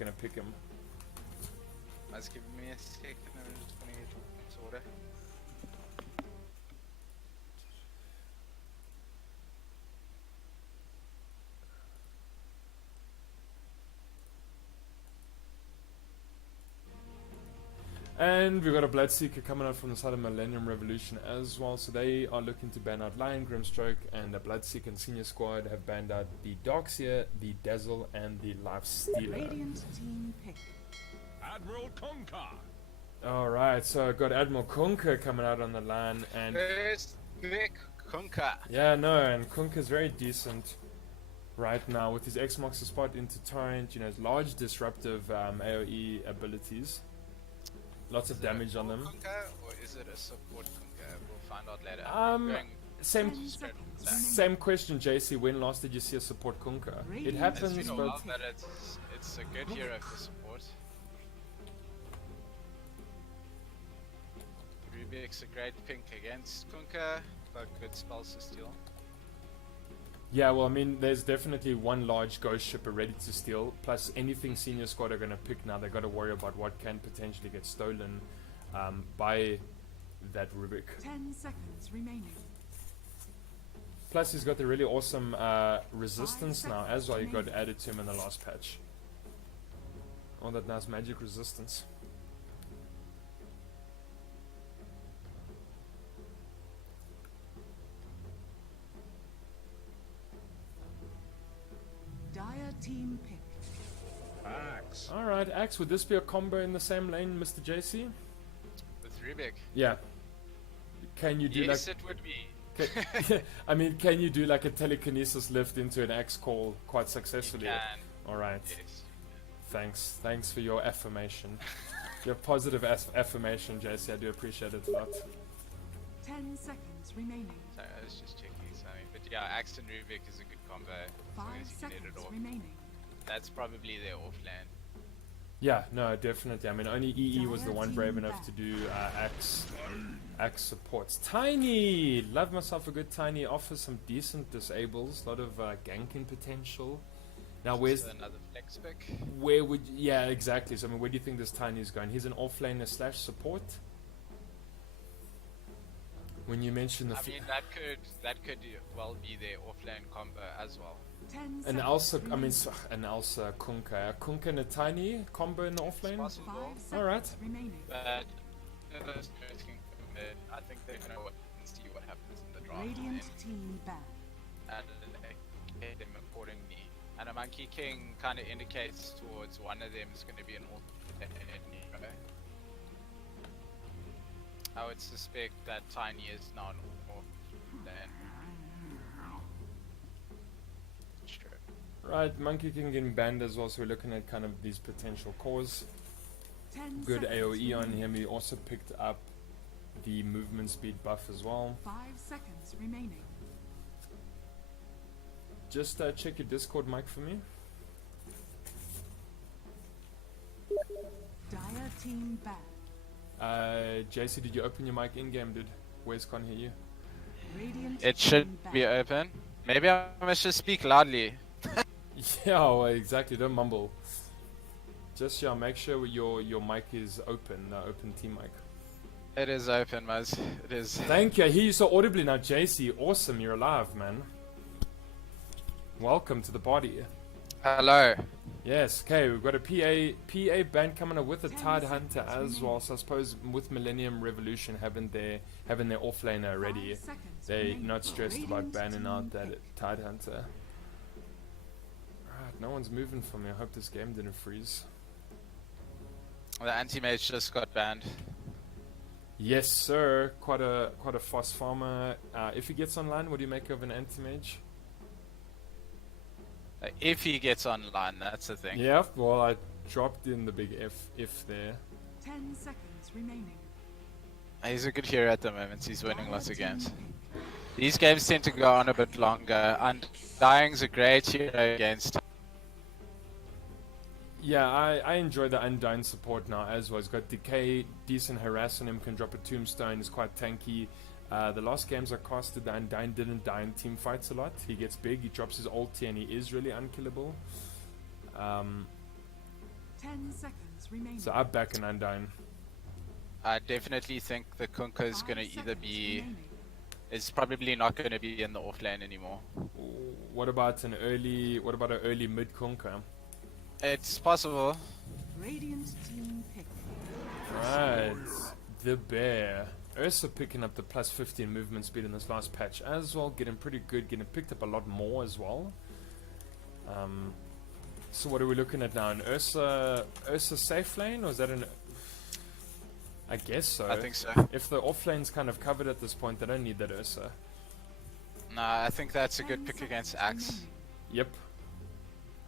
going to pick him. Just give me a second. I'm just going to get this order. And we've got a Bloodseeker coming out from the side of Millennium Revolution as well. So they are looking to ban out Lion, Grimstroke, and the Bloodseeker and Senior Squad have banned out the Darkseer, the Dazzle, and the Lifestealer. Radiant team pick. Admiral Conker. Alright, so I've got Admiral Conker coming out on the line. And First pick, Conker. yeah, no, and Conker's very decent right now with his X marks the spot into Torrent, you know, his large disruptive AoE abilities. Lots of damage on them. Conker, or is it a support Conker? We'll find out later. Same question, JC. When last did you see a support Conker? It happens, It's been a but while, but it's a good hero for support. Rubik's a great pink against Conker, got good spells to steal. yeah, well, I mean, there's definitely one large ghost shipper ready to steal. Plus, anything Senior Squad are going to pick now, they've got to worry about what can potentially get stolen by that Rubik. 10 seconds remaining. Plus, he's got the really awesome resistance now as well. You got added to him in the last patch. All that nice magic resistance. Dire team pick. Axe. Alright, Axe, would this be a combo in the same lane, Mr. JC? With Rubik? Yeah. Can you do Yes, like... it would be. I mean, can you do like a telekinesis lift into an Axe call quite successfully? Can. Alright. Yes. Thanks for your affirmation. Your positive affirmation, JC. I do appreciate it a lot. 10 seconds remaining. Sorry, I was just checking something. But yeah, Axe and Rubik is a good combo. As long 5 as you can hit seconds it off. remaining. That's probably their offlane. Yeah, no, definitely. I mean, only EE was the one brave enough to do Axe supports. Tiny! Love myself a good Tiny. Offers some decent disables. A lot of ganking potential. Now, where's... another flex pick? Where would... Yeah, exactly. So, I mean, where do you think this Tiny is going? He's an offlaner slash support. When you mention the... I mean, that could well be their offlane combo as well. 10 An seconds ELSA... I mean, remaining. an ELSA Kunkka. A Kunkka and a Tiny combo in the offlane? It's possible. 5 seconds Alright. remaining. But I think they're gonna wait and see what happens in the draft Radiant team ban. and hit them accordingly. And a Monkey King kind of indicates towards one of them is going to be an alternate hero. I would suspect that Tiny is now an then. Sure. Right, Monkey King getting banned as well, so we're looking at kind of these potential cores. 10 Good seconds AoE on remaining. him. He also picked up the movement speed buff as well. 5 seconds remaining. Just check your Discord mic for me. Dire team ban. JC, did you open your mic in game, dude? Wes can't hear you. Radiant It team should ban. be open. Maybe I must just speak loudly. Yeah, well, exactly. Don't mumble. Just make sure your mic is open. Open team mic. It is open, Muzz. It is. Thank you. I hear you so audibly now, JC. Awesome, you're alive, man. Welcome to the party. Hello. Yes, okay, we've got a PA band coming up with a 10 Tide Hunter seconds as well. So I suppose with Millennium Revolution having their offlaner ready, 5 seconds they're remaining. not stressed about Radiant banning team out that pick. Tide Hunter. Right, no one's moving for me. I hope this game didn't freeze. The anti-mage just got banned. Yes, sir. Quite a fast farmer. If he gets online, what do you make of an anti-mage? If he gets online, that's the thing. Yeah, well, I dropped in the big if there. 10 seconds remaining. He's a good hero at the moment. He's winning lots of games. These games tend to go on a bit longer. Undying's a great hero against. Yeah, I enjoy the Undyne support now as well. He's got Decay, decent harass on him, can drop a tombstone, he's quite tanky. The last games I casted, the Undyne didn't die in team fights a lot. He gets big, he drops his ulti and he is really unkillable. 10 seconds remaining. So I back an Undying. I definitely think the Kunkka is 5 going to either seconds be... remaining. It's probably not going to be in the off lane anymore. What about an early mid Kunkka? It's possible. Radiant team pick. Right, the bear. Ursa picking up the plus 15 movement speed in this last patch as well, getting pretty good, getting picked up a lot more as well. So what are we looking at now? An Ursa safe lane, or is that an... I guess so. I think so. If the off lane's kind of covered at this point, they don't need that Ursa. Nah, I think that's a 10 good pick against seconds Axe. remaining. Yep.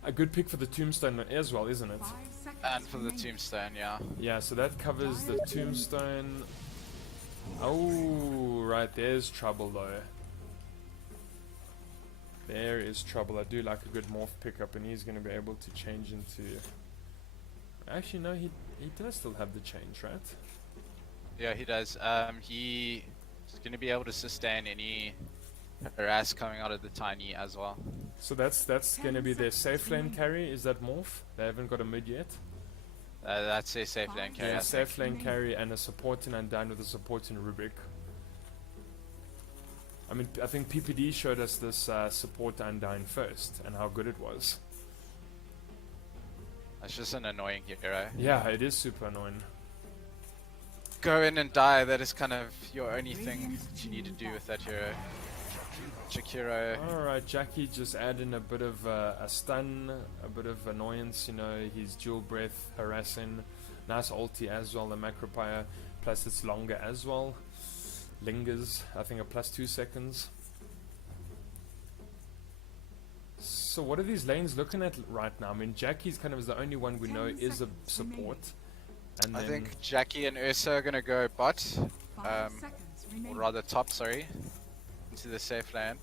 A good pick for the tombstone as well, isn't it? 5 seconds And for the remaining. tombstone, yeah. Yeah, so that covers the tombstone. Oh, right, there's trouble though. There is trouble. I do like a good morph pickup, and he's going to be able to change into... Actually, no, he does still have the change, right? Yeah, he does. He's going to be able to sustain any harass coming out of the tiny as well. So that's going to be their safe lane carry. Is that morph? They haven't got a mid yet. That's a safe lane carry. Yeah, I think. safe lane carry and a supporting Undying with a supporting Rubik. I mean, I think PPD showed us this support Undying first and how good it was. That's just an annoying hero. Yeah, it is super annoying. Go in and die, that is kind of your only thing that you need to do with that hero. Chikiro. Alright, Jackie just adding a bit of a stun, a bit of annoyance, you know, he's dual breath, harassing. Nice ulti as well, the Macropire, plus it's longer as well. Lingers, I think a plus 2 seconds. So what are these lanes looking at right now? I mean, Jackie's kind of is the only one we know 10 is a seconds support. And I then think Jackie and Ursa are going to go bot, 5 seconds or remaining. rather top, sorry, into the safe lane.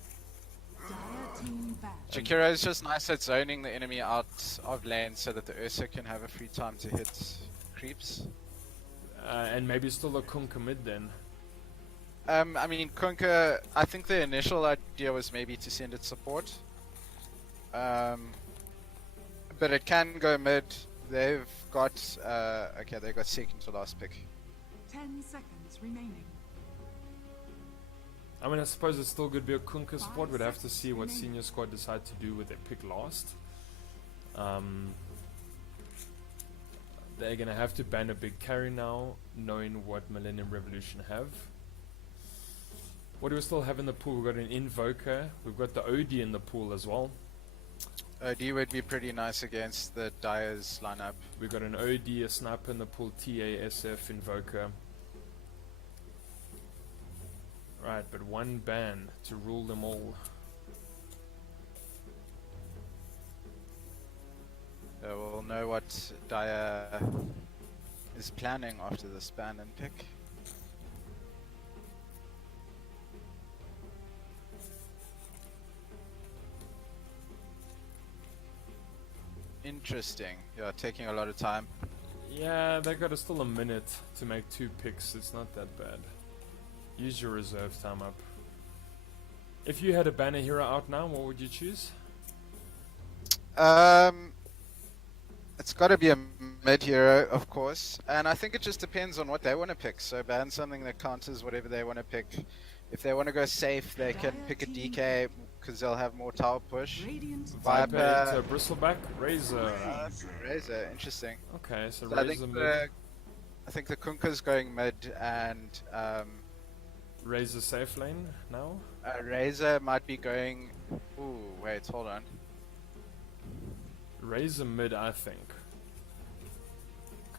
Dire team back. Chikiro is just nice at zoning the enemy out of lane so that the Ursa can have a free time to hit creeps. and maybe still a Kunkka mid then. I mean, Kunkka, I think the initial idea was maybe to send it support. But it can go mid. They've got, okay, they got second to last pick. 10 seconds remaining. I mean, I suppose it's still good to be a Kunkka 5 support. We'd have to seconds see what remaining. senior squad decide to do with their pick last. They're gonna have to ban a big carry now, knowing what Millennium Revolution have. What do we still have in the pool? We've got an Invoker. We've got the OD in the pool as well. OD would be pretty nice against the Dyer's lineup. We've got an OD, a Sniper in the pool, TASF, Invoker. Right, but one ban to rule them all. We'll know what Dyer is planning after this ban and pick. Interesting. Yeah, taking a lot of time. Yeah, they got still a minute to make 2 picks. It's not that bad. Use your reserve time up. If you had a banner hero out now, what would you choose? It's got to be a mid hero, of course, and I think it just depends on what they want to pick. So ban something that counters whatever they want to pick. If they want to go safe, they can pick a DK because they'll have more tower push. Radiant Viper Viper. into a Bristleback, Razor. Razor, interesting. Okay, so So I Razor think mid, the Kunkka's going mid, and Razor safe lane now. Razor might be going. Ooh, wait, hold on. Razor mid, I think.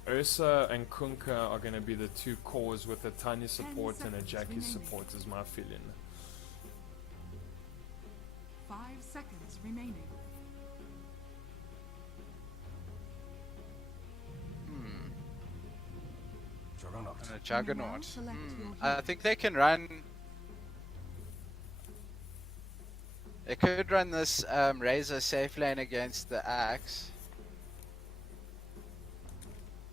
Ursa and Kunkka are going to be the 2 cores with a tiny support and a seconds Jackie remaining. support, is my feeling. 5 seconds remaining. Juggernaut. And a Juggernaut. now select your I hero. think they can run. They could run this Razor safe lane against the Axe.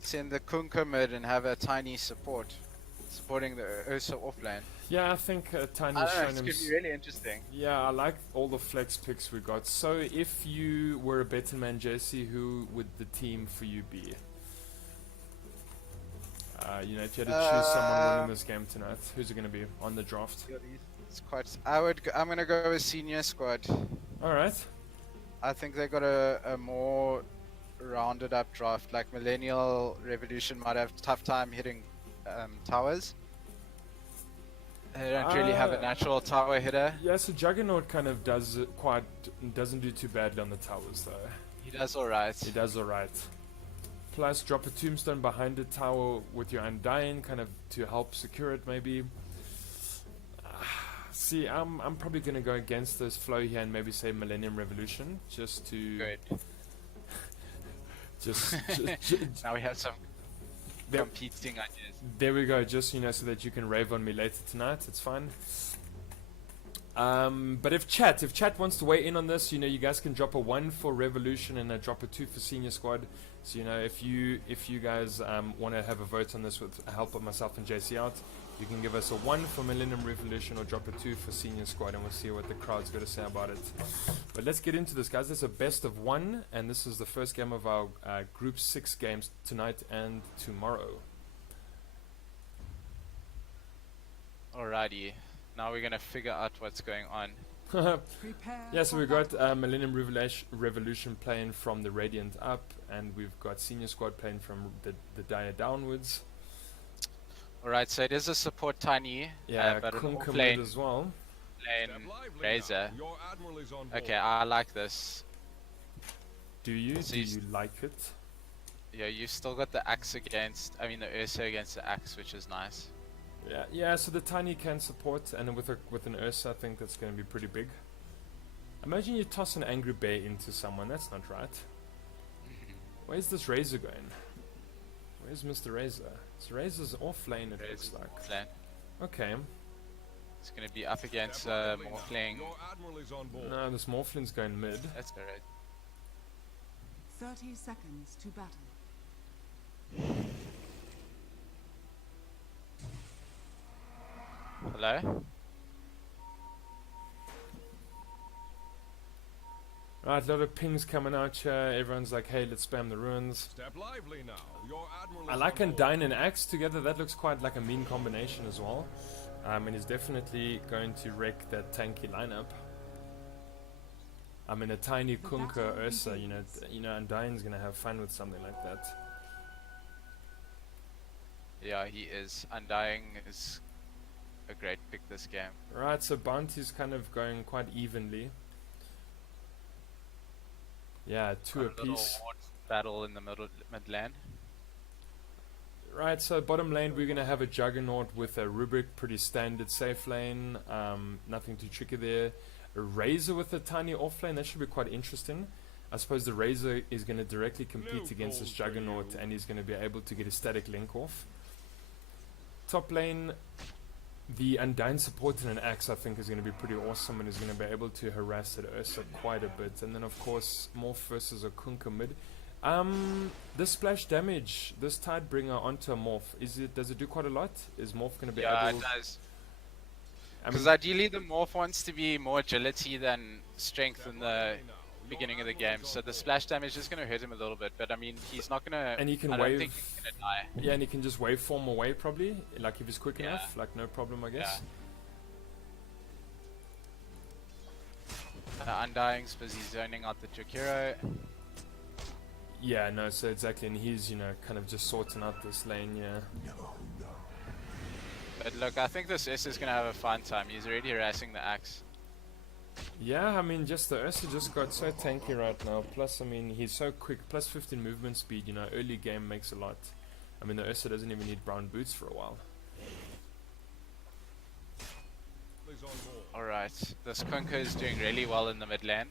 Send the Kunkka mid and have a tiny support supporting the Ursa off lane. Yeah, I think Tiny's I don't know, shown it's him. going to be really interesting. Yeah, I like all the flex picks we got. So if you were a betting man, Jesse, who would the team for you be? You know, if you had to choose someone winning this game tonight, who's it going to be on the draft? It's quite. I'm gonna go with senior squad. All right. I think they got a more rounded up draft. Like Millennial Revolution might have tough time hitting towers. They don't really have a natural tower hitter. Yeah, so Juggernaut kind of doesn't do too badly on the towers though. He does alright. He does alright. Plus, drop a tombstone behind the tower with your Undying, kind of to help secure it maybe. See, I'm probably gonna go against this flow here and maybe say Millennium Revolution, just to Good. just Now we have some There- competing ideas. there we go, just so that you can rave on me later tonight. It's fine. But if chat wants to weigh in on this, you know, you guys can drop a 1 for Revolution and drop a 2 for Senior Squad. So, you know, if you guys want to have a vote on this with help of myself and JC out, you can give us a 1 for Millennium Revolution or drop a 2 for Senior Squad, and we'll see what the crowd's got to say about it. But let's get into this, guys. This is a best of 1, and this is the first game of our Group 6 games tonight and tomorrow. Alrighty. Now we're gonna figure out what's going on. Prepare Yeah, so for we've got battle. Millennium Revolution playing from the Radiant up, and we've got Senior Squad playing from the Dire downwards. Alright, so it is a support tiny. Yeah, but an Kunka all-lane mid as well. lane Step lively Razor. now. Your admiral is on board. Okay, I like this. Do you? So Do you you like it? Yeah, you still got the axe against. I mean, the Ursa against the axe, which is nice. Yeah, yeah. So the tiny can support, and with an Ursa, I think that's going to be pretty big. Imagine you toss an angry bear into someone. That's not right. Where's this Razor going? Where's Mr. Razor? So Razor's off lane. It looks like. Lane. Okay. It's gonna be up against Step lively now. Morphling. Your admiral is on board. No, this Morphlin's going mid. That's alright. 30 seconds to battle. Hello? Right, a lot of pings coming out here. Everyone's like, hey, let's spam the ruins. Step lively now. Your admiral I is like on board. Undyne and Axe together. That looks quite like a mean combination as well. And he's definitely going to wreck that tanky lineup. I mean, a tiny Kunka Ursa, you know, Undyne's gonna have fun with something like that. Yeah, he is. Undying is a great pick this game. Right, so bounty's kind of going quite evenly. Yeah, 2 Got a little apiece. horde battle in the mid lane. Right, so bottom lane we're gonna have a Juggernaut with a Rubik, pretty standard safe lane. Nothing too tricky there. A Razor with a tiny off lane, that should be quite interesting. I suppose the Razor is gonna directly compete Blue against this gold for Juggernaut, you. and he's gonna be able to get a static link off. Top lane, the Undyne support and an Axe I think is gonna be pretty awesome, and is gonna be able to harass that Ursa quite a bit. And then of course Morph versus a Kunka mid. The splash damage, this Tidebringer onto a Morph, does it do quite a lot? Is Morph gonna be Yeah, able? it does. I Because mean, ideally the morph wants to be more agility than strength Step in the lively now. Your beginning of the admiral game. is So on the board. splash damage is going to hurt him a little bit, but I mean he's not going to. And he can I don't wave. think he's going to die. Yeah, and he can just waveform away probably, like if he's quick Yeah. enough, like no problem I guess. Undying's busy zoning out the Jokiro. Yeah, no, so exactly, and he's, you know, kind of just sorting out this lane, yeah. But look, I think this S is going to have a fun time. He's already harassing the axe. Yeah, I mean, just the Ursa just got so tanky right now, plus, I mean, he's so quick, plus 15 movement speed, you know, early game makes a lot. I mean, the Ursa doesn't even need brown boots for a while. Is on board. Alright, this Kunka is doing really well in the mid lane.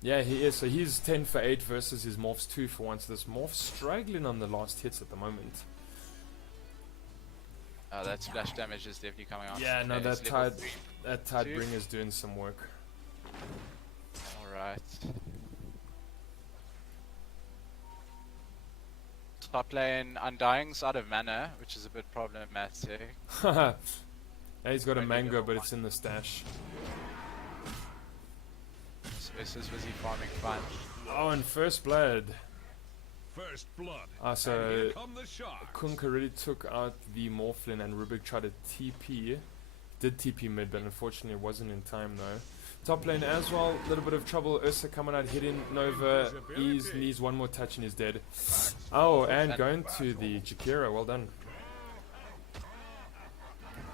Yeah, he is, so he's 10 for 8 versus his Morph's 2 for 1, so this Morph's struggling on the last hits at the moment. That splash damage is definitely coming out. Yeah, no, Okay, that it's level Tide, 3. that Tidebringer's doing some work. Alright. Top lane, Undying's out of mana, which is a bit problematic. Yeah, he's got a Only mango, level but 1. it's in the stash. So this is busy farming fun. Oh, and first blood. First blood. So And here come the sharks. Kunka really took out the Morphlin, and Rubik tried to TP. Did TP mid, but unfortunately it wasn't in time though. Top lane as well, a little bit of trouble. Ursa coming out, hitting Nova. He needs one more touch and he's dead. Oh, and going to the Jakira. Well done.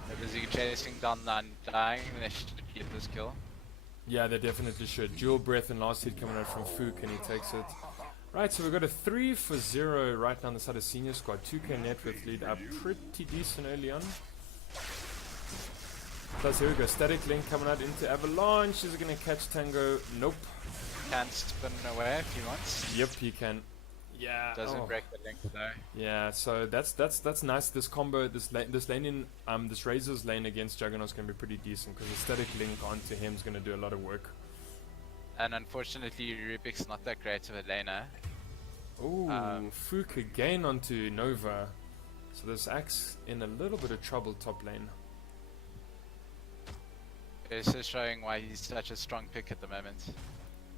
They're busy chasing down the Undying. They should get this kill. Yeah, they definitely should. Dual breath and last hit coming out from Fook, and he takes it. Right, so we've got a 3-for-0 right now on the side of senior squad. 2k net worth lead up pretty decent early on. Plus, here we go. Static Link coming out into Avalanche. Is it going to catch Tango? Nope. Can spin away if he wants. Yep, he can. Yeah. Doesn't break the link though. Yeah, so that's nice. This combo, this lane in this Razor's lane against Juggernaut's going to be pretty decent because the Static Link onto him is going to do a lot of work. And unfortunately, Rubik's not that great of a laner. Ooh, Fook again onto Nova. So this Axe in a little bit of trouble top lane. This is showing why he's such a strong pick at the moment.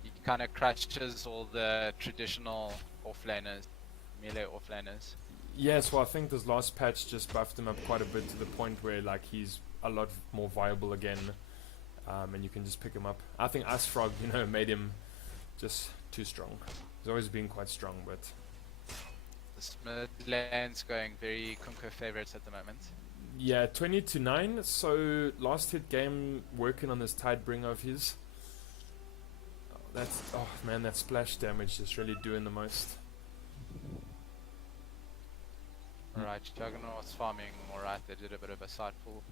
He kind of crushes all the traditional offlaners, melee offlaners. Yes, well I think this last patch just buffed him up quite a bit to the point where like he's a lot more viable again, and you can just pick him up. I think Asfrog, made him just too strong. He's always been quite strong, but This mid lane's going very Kunko favorites at the moment. yeah, 20-9. So last hit game working on this Tidebringer of his. Oh man, that splash damage is really doing the most. Alright, Juggernaut's farming alright, they did a bit of a side pull.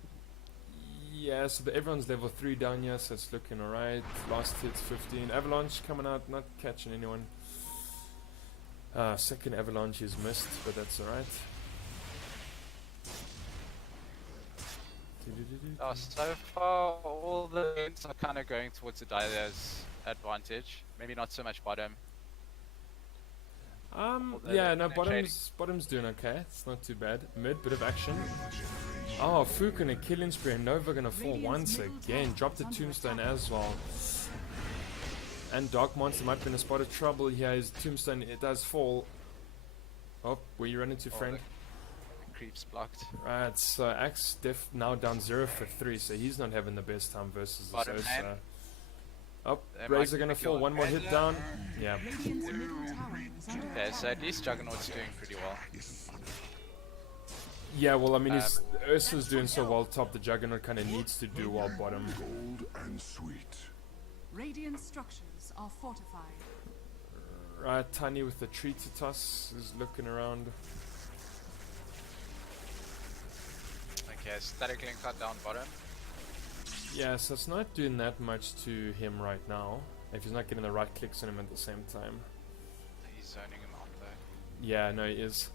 Yeah, so everyone's level 3 down here, so it's looking alright. Last hit's 15. Avalanche coming out, not catching anyone. Second Avalanche is missed, but that's alright. So far, all the lanes are kind of going towards the Dida's advantage. Maybe not so much bottom. Yeah, no, bottom's doing okay. It's not too bad. Mid, bit of action. Oh, Fook and a killing spree, and Nova gonna fall once again. Drop the tombstone as well. And Dark Monster might be in a spot of trouble here. His tombstone, it does fall. Oh, where you run into, friend? Creeps blocked. Right, so Axe now down 0-for-3, so he's not having the best time versus this Bottom Ursa. lane. Oh, They Razor might gonna be fall, going one more hit down. Yeah. Radiant's middle tower is under Okay, so at least Juggernaut's doing pretty well. Yeah, well, I mean, Ursa's doing so well top, the Juggernaut kind of needs to do well bottom. Gold and sweet. Radiant structures are fortified. Right, Tiny with the tree to toss is looking around. Okay, Static Link cut down bottom. Yeah, so it's not doing that much to him right now, if he's not getting the right clicks on him at the same time. He's zoning him out though. Yeah, no, he is.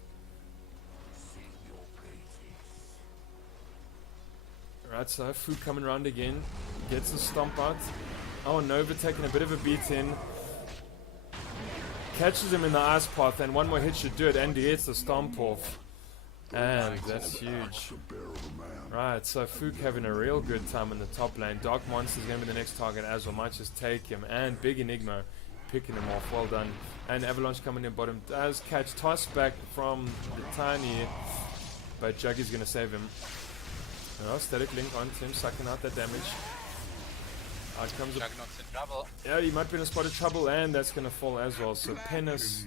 Right, so Fook coming around again, gets a stomp out. Oh, Nova taking a bit of a beat in. Catches him in the ice path, and one more hit should do it, and he hits the stomp off. And that's huge. Right, so Fook having a real good time in the top lane. Dark Monster is going to be the next target as well. Might just take him. And Big Enigma picking him off. Well done. And Avalanche coming in bottom. Does catch toss back from the Tiny. But Juggy's going to save him. Oh, Static Link onto him, sucking out that damage. Out comes a... Juggernaut's in trouble. Yeah, he might be in a spot of trouble. And that's going to fall as well. So Penis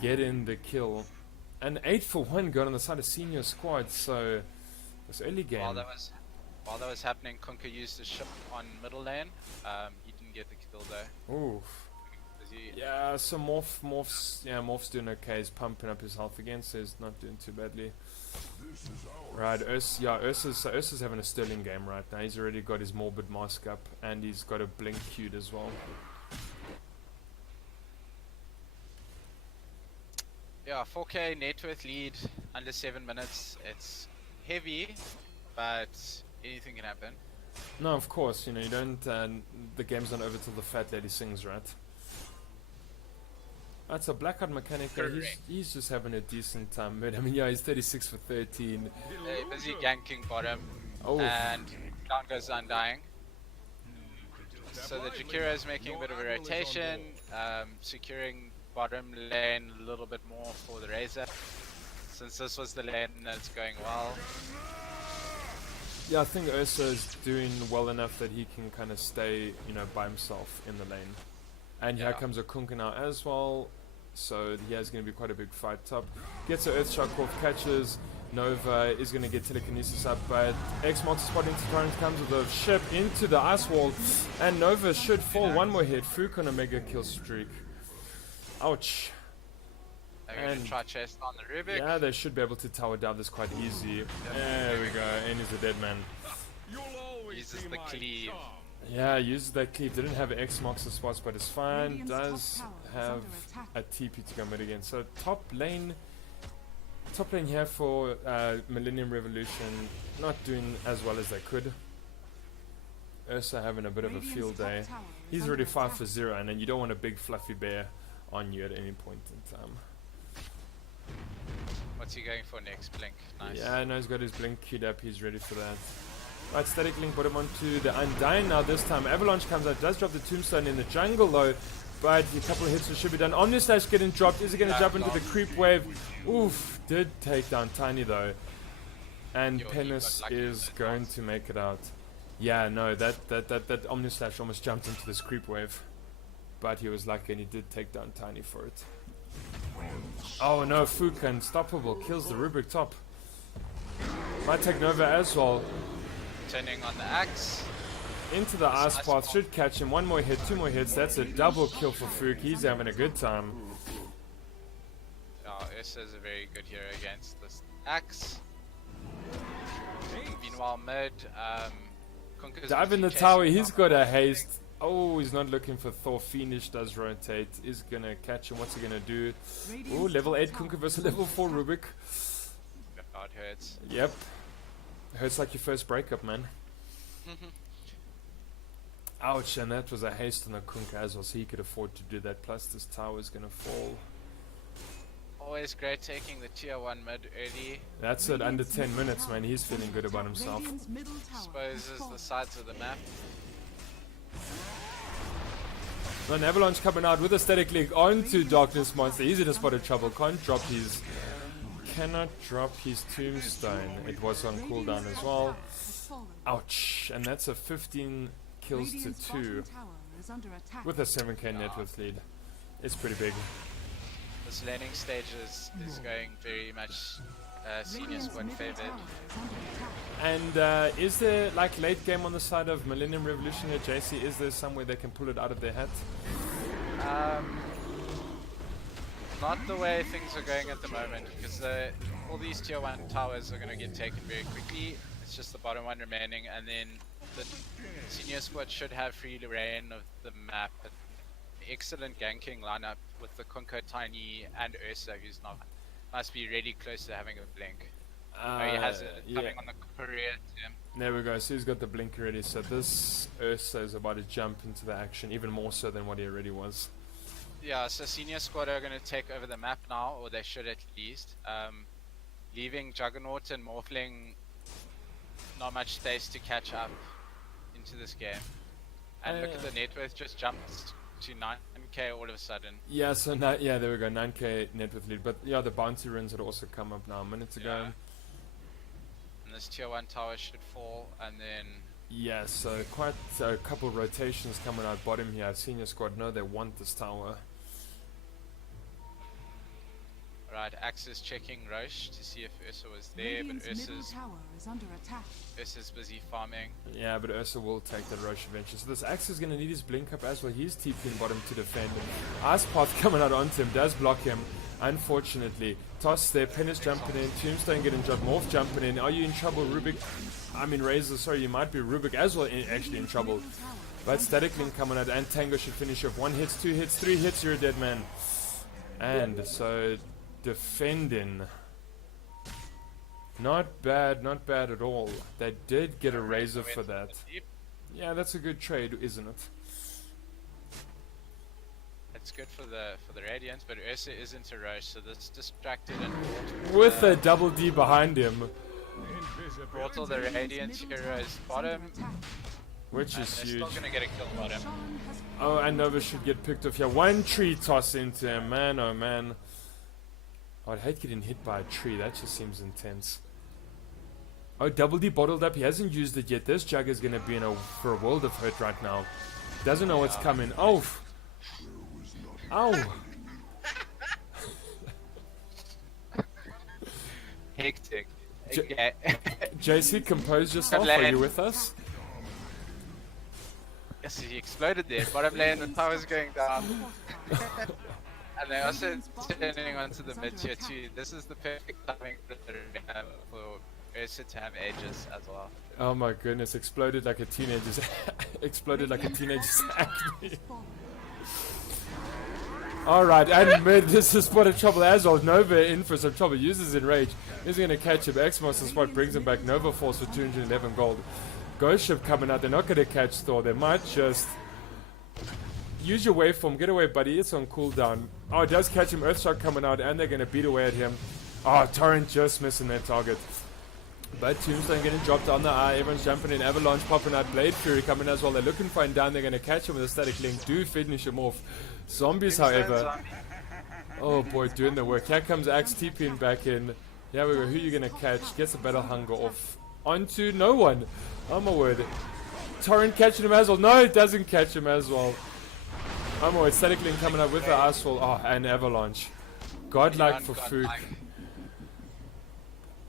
getting the kill. And 8-for-1 got on the side of senior squad. So... this early game. While that was happening, Kunka used his ship on middle lane. He didn't get the kill though. Oof. Busy. Yeah, so Morph's doing okay. He's pumping up his health again, so he's not doing too badly. Right, Ursa's having a sterling game right now. He's already got his Morbid Mask up, and he's got a Blink queued as well. Yeah, 4k net worth lead, under 7 minutes. It's heavy, but anything can happen. No, of course, you don't, the game's not over till the fat lady sings, right? That's a Blackout Mechanic, he's just having a decent time, but I mean, yeah, he's 36 for 13. Busy ganking bottom, Oh, and down goes Undying. So the Jakira is making a bit of a rotation, securing bottom lane a little bit more for the Razor, since this was the lane that's going well. Yeah, I think Ursa is doing well enough that he can kind of stay, you know, by himself in the lane. And here Yeah. comes a Kunka now as well, so he has going to be quite a big fight top. Gets an Earthshock off, catches. Nova is going to get telekinesis up, but X-Mox spotting into Torrent comes with a ship into the ice wall, and Nova should fall. One more hit. Fook on a mega kill streak. Ouch. They're going And- to try chase on the Rubik. Yeah, they should be able to tower down this quite easy. There we go, and he's a dead man. You'll always Uses be the my cleave. charm. Yeah, uses that cleave. Didn't have X-Mox spots, but it's fine. Radiant's Does top tower is have under attack. a TP to go mid again. So top lane here for Millennium Revolution, not doing as well as they could. Ursa having a bit of a Radiant's field top day. tower is He's under already 5 attack. for 0, and then you don't want a big fluffy bear on you at any point in time. What's he going for next? Blink. Nice. Yeah, I know he's got his blink queued up. He's ready for that. Right, static link bottom onto the Undyne now. This time Avalanche comes out, does drop the tombstone in the jungle though, but a couple of hits should be done. Omnislash getting dropped. Is he going to jump into the creep wave? Oof, did take down Tiny though, and Yo, he Penis got lucky with is those going ones. to make it out. Yeah, no, that Omnislash almost jumped into this creep wave, but he was lucky and he did take down Tiny for it. Oh no, Fook unstoppable kills the Rubik top. Might take Nova as well. Turning on the axe. Into the ice Ice path, path. should catch him. One more hit, 2 more hits. That's a double kill for Fook. He's having a good time. Ursa is a very good hero against this axe. Meanwhile, mid, Kunka's Dive in the busy tower. chasing He's down got a haste. Oh, he's not looking for Thor. Fiendish does rotate. Is gonna catch him. What's he gonna do? Radiant's Ooh, level top 8 tower Kunka versus is under level 4 attack. Rubik. God hurts. Yep. Hurts like your first breakup, man. Ouch, and that was a haste on the Kunka as well, so he could afford to do that. Plus, this tower is gonna fall. Always great taking the tier 1 mid early. That's it, under 10 minutes, man. He's feeling good about himself. Radiant's middle tower Exposes has the fallen. sides of the map. An Avalanche coming out with a static link onto Darkness Monster. He's in a spot of trouble. Cannot drop his tombstone. It was on cooldown as well. Has fallen. Ouch. And that's a 15 kills to Radiant's 2 bottom tower is under attack. with a 7k net worth lead. It's pretty big. This laning stage is going very much senior Radiant's squad middle favored. tower is under attack. And is there like late game on the side of Millennium Revolution here, JC? Is there somewhere they can pull it out of their hat? Not the way things are going at the moment, because all these tier 1 towers are going to get taken very quickly. It's just the bottom one remaining, and then the senior squad should have free reign of the map. Excellent ganking lineup with the Kunka, Tiny, and Ursa, who's not must be really close to having a blink. He has it coming on the courier to him. There we go. So he's got the blink ready. So this Ursa is about to jump into the action even more so than what he already was. Yeah, so senior squad are going to take over the map now, or they should at least. Leaving Juggernaut and Morphling not much space to catch up into this game. And look at the net worth just jumped to 9k all of a sudden. Yeah, so yeah, there we go. 9k net worth lead. But yeah, the bounty runs had also come up now a minute ago. Yeah. And this tier 1 tower should fall, and then Yeah, so quite a couple rotations coming out bottom here. Senior squad know they want this tower. right, Axe is checking Roche to see if Ursa was there, Radiant's but middle tower is under attack. Ursa's busy farming. Yeah, but Ursa will take that Roche eventually. So this Axe is going to need his blink up as well. He's TPing bottom to defend. Ice Path coming out onto him, does block him. Unfortunately, Toss there, Penis jumping in, Tombstone getting dropped, Morph jumping in. Are you in trouble, Rubik? I mean, Razor, sorry, you might be Rubik as well actually in trouble. But Static Link coming out, and Tango should finish off. 1 hit, 2 hits, 3 hits, you're a dead man. And so, defending. Not bad at all. They did get a Razor for that. Yeah, that's a good trade, isn't it? It's good for the Radiant, but Ursa is into Roche, so that's distracted and With a double D behind him. brought all the Radiant heroes bottom. which And is they're huge. still gonna get a kill on him. Sean has Oh, and Nova should get picked off here. One tree toss into him, man, oh man. I'd hate getting hit by a tree, that just seems intense. Oh, Double D bottled up, he hasn't used it yet. This Jug is gonna be for a world of hurt right now. Doesn't know what's coming. Oh! Ow! Hectic. J- Yeah. JC, compose yourself, are you with us? Yes, he exploded there. Bottom lane, the tower's going down. And they're also turning onto the mid tier too. This is the perfect timing for ELSA to have Aegis as well. Oh my goodness, exploded like a teenager's exploded like a teenager's acne. Alright, and mid, this is spot of trouble as well. Nova in for some trouble, uses Enrage. He's gonna catch him. Xmos the spot brings him back. Nova falls for 211 gold. Ghost Ship coming out, they're not gonna catch Thor, they might just use your waveform, get away buddy, it's on cooldown. Oh, it does catch him, Earthshock coming out, and they're gonna beat away at him. Oh, Torrent just missing their target. But Tombstone getting dropped on the eye, everyone's jumping in, Avalanche popping out, Blade Fury coming as well, they're looking for him down, they're gonna catch him with a static link, do finish him off. Zombies, however, oh boy, doing the work. Here comes Axe TPing back in. Here we go, who you gonna catch? Gets a Battle Hunger off. Onto no one. Oh my word. Torrent catching him as well. No, it doesn't catch him as well. Oh my word, Static Link coming up with the Asphalt. Oh, and Avalanche. Godlike for Fook.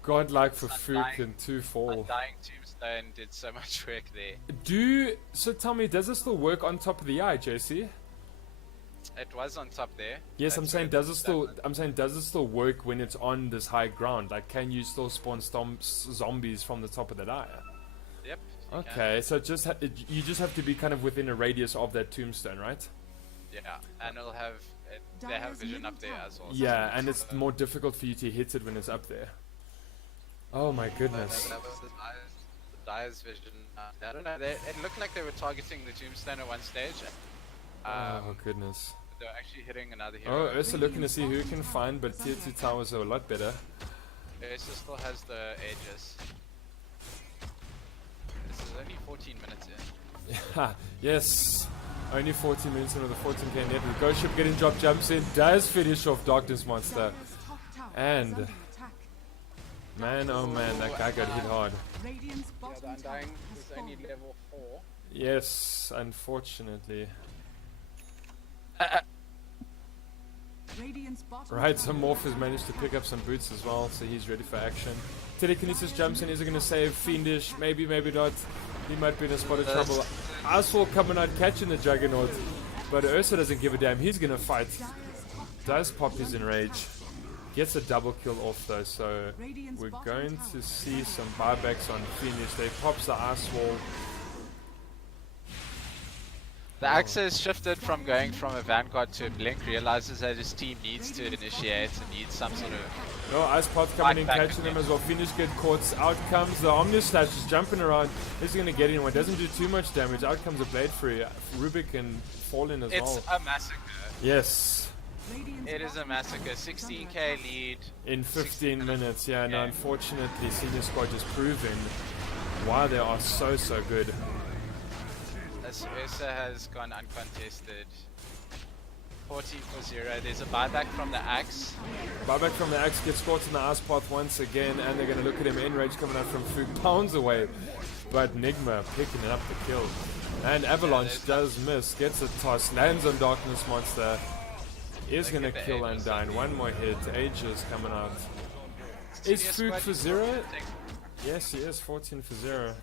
Godlike for Fook and 2 fall. Undying Tombstone did so much work there. So tell me, does it still work on top of the eye, JC? It was on top there. Yes, That's I'm saying does it still work when it's on this high ground? Like, can you still spawn zombies from the top of that eye? Yep. you can. Okay, so you just have to be kind of within a radius of that tombstone, right? Yeah, and it'll have they have vision up there as well. Yeah, and it's more difficult for you to hit it when it's up there. Oh my goodness. That was the Dyer's vision. I don't know. It looked like they were targeting the tombstone at one stage. Oh goodness. They were actually hitting another hero. Oh, Ursa looking to see who can find, but tier 2 towers are a lot better. Ursa still has the Aegis. This is only 14 minutes in. Yeah, yes. Only 14 minutes in with a 14k net. The Ghost Ship getting dropped, jumps in, does finish off Darkness Monster. Dire's top tower And- is under attack. Man, oh man, that guy got hit hard. Radiant's bottom tower Undying has is only fallen. level 4. Yes, unfortunately. Radiant's bottom Right, so tower Morph has managed to pick up some boots as well, so he's ready for action. Telekinesis jumps in, is it going to save Fiendish? Maybe, maybe not. He might be in a spot of trouble. Asphalt coming out, catching the Juggernaut. But Ursa doesn't give a damn, he's going to fight. Does pop his Enrage. Gets a double kill off though, so we're going to see some buybacks on Fiendish. They pops the Asphalt. The Axis shifted from going from a Vanguard to a Blink, realizes that his team needs to initiate and needs some sort of... No, Ice Pot coming in, Fight back catching them again. as well. Finish get caught. Out comes the Omni Slash, just jumping around. He's going to get in one. Doesn't do too much damage. Out comes a Blade Free. Rubik can fall in as It's well. a massacre. Yes. Radiant's It is a bottom massacre. tower is under 16k attack. lead. In 15 minutes. Yeah, no, Yeah. unfortunately, Senior Squad just proven why they are so good. As Ursa has gone uncontested. 40 for 0. There's a buyback from the Axe. Buyback from the Axe gets caught in the Ice Path once again, and they're going to look at him. Enrage coming out from Fook, pounds away. But Nigma picking it up the kill. And Avalanche does miss, gets a toss, lands on Darkness Monster. Is going to at the kill Aegis. Undyne. One more hit. Aegis coming out. Is Senior Fook squad for is 0? protecting- Yes, he is 14 for 0.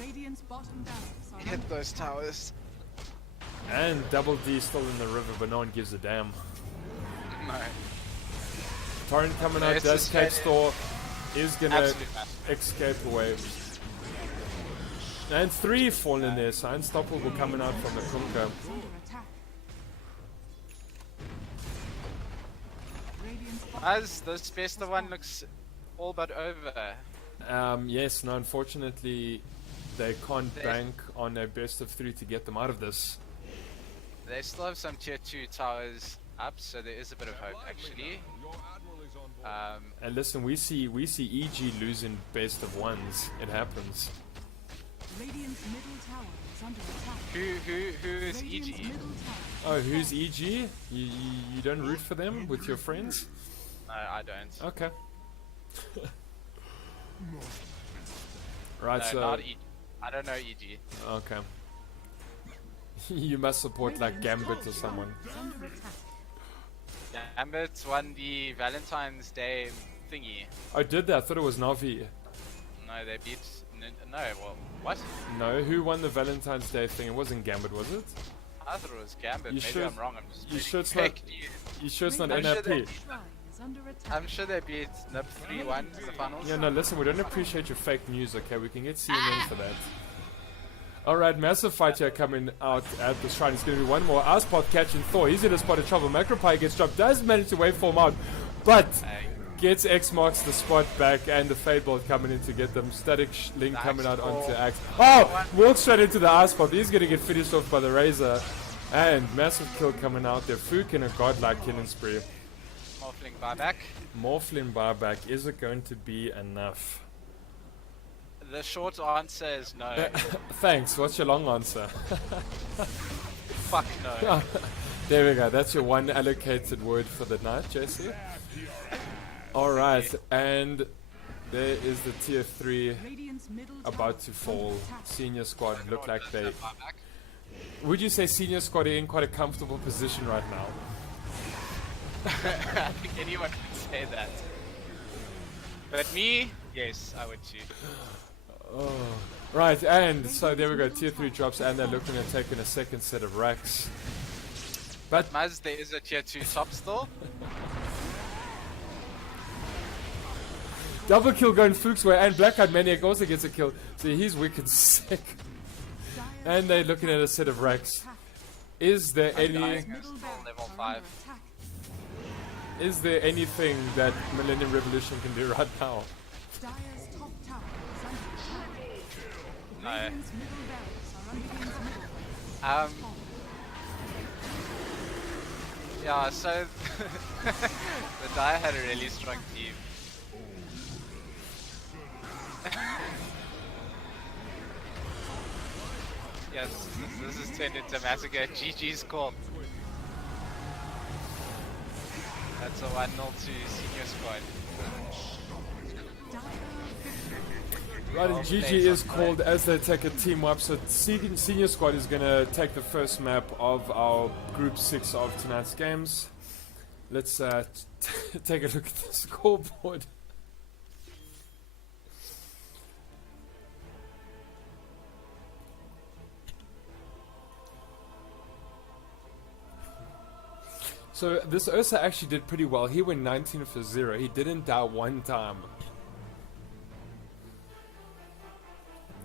Radiant's bottom barracks are under Hit those towers. And Double D still in the river, but no one gives a damn. No. Torrent coming No, out, it's does just catch that- Thor. Is going to Absolute massacre. escape away. And 3 fall in there, so Unstoppable coming out from the Kunka. under attack. Radiant's bottom As the Spester one looks all but over. Yes, no, unfortunately, they can't There's- bank on a best of 3 to get them out of this. They still have some tier 2 towers up, so there is a bit of hope actually. Your admiral is on board. And listen, we see EG losing best of 1s. It happens. Radiant's middle tower is under attack. Who is Radiant's EG? middle tower. Oh, who's EG? You don't root for them with your friends? No, I don't. Okay. Right, No, so not EG. I don't know EG. okay. You must support like Gambit or someone. Is under attack. Gambit won the Valentine's Day thingy. I did that. I thought it was Navi. No, they beat. No, well, what? No, who won the Valentine's Day thing? It wasn't Gambit, was it? I thought it was Gambit. You Maybe sure- I'm wrong. I'm just you reading sure it's not- fake news. You sure it's not I'm sure NRP? Shrine is under attack. I'm sure they beat NIP 3-1 in the finals. Yeah, no, listen, we don't appreciate your fake news, okay? We can get CNN for that. Alright, massive fight here coming out at the shrine. It's going to be one more. Aspoth catching Thor. He's in a spot of trouble. Macropie gets dropped. Does manage to waveform out, but gets X marks the spot back, and the Fade Bolt coming in to get them. Static Link coming out onto Axe. Oh! Walks straight into the Aspoth. He's going to get finished off by the Razor. And massive kill coming out there. Fook in a godlike killing spree. Morphling buyback. Morphling buyback. Is it going to be enough? The short answer is no. Thanks. What's your long answer? Fuck no. There we go. That's your one allocated word for the night, Jesse. Alright, and there is the tier 3 Radiant's middle about tower to is fall. under attack. Senior squad look like they... Buyback. Would you say senior squad are in quite a comfortable position right now? I think anyone could say that. But me, yes, I would too. Oh. Right, and so there we go. Tier 3 drops, and they're looking at taking a second set of racks. But Maz, there is a tier 2 top still. double kill going Fook's way, and Black Eyed Maniac also gets a kill. So he's wicked sick. And they're looking at a set of racks. Is there any... Dying Middle is still barracks level are 5. under attack. Is there anything that Millennium Revolution can do right now? Dire's top tower is under attack. No. Radiant's middle barracks are under Radiant's middle. Yeah, so the Dire had a really strong team. Yes, this is turned into massacre. GG's call. That's a 1-0 to senior squad. Right, and GG is called as they take a team wipe. So senior squad is going to take the first map of our group 6 of tonight's games. Let's take a look at the scoreboard. So this ELSA actually did pretty well. He went 19 for 0. He didn't die one time.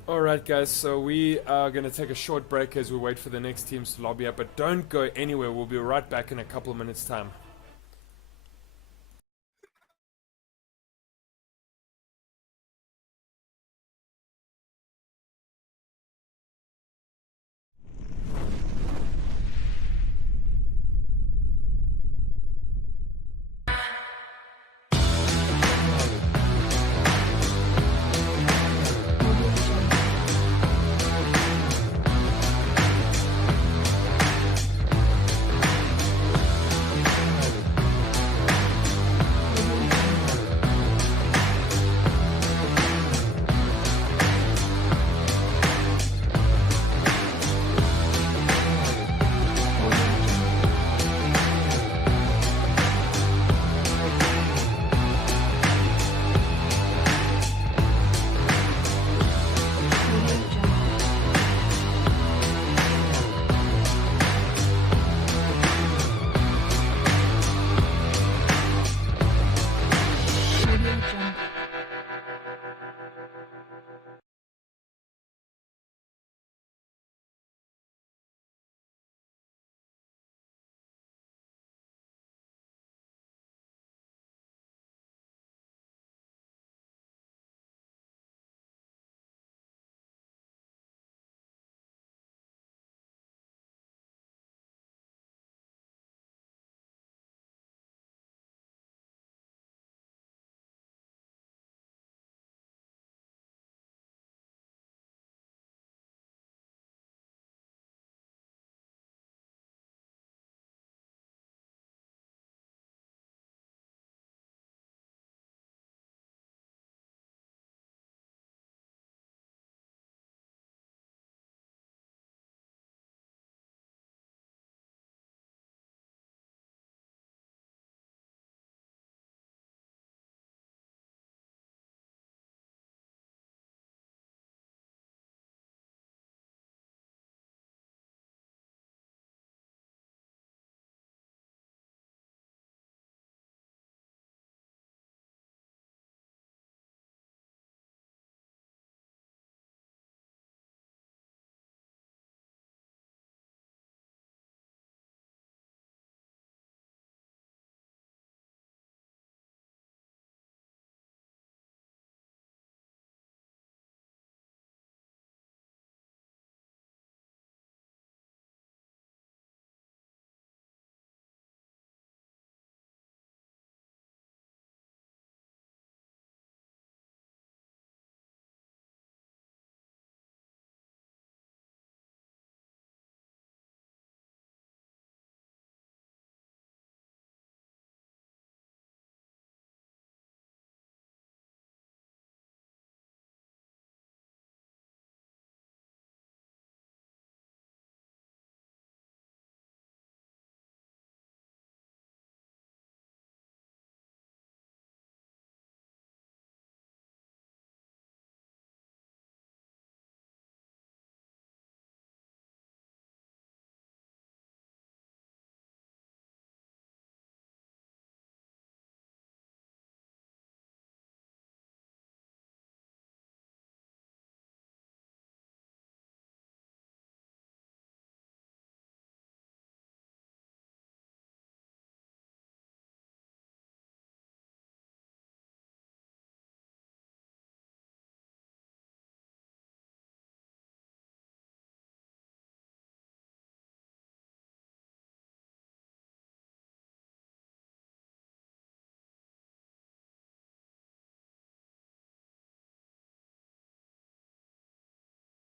Alright guys, so we are going to take a short break as we wait for the next teams to lobby up. But don't go anywhere. We'll be right back in a couple of minutes time.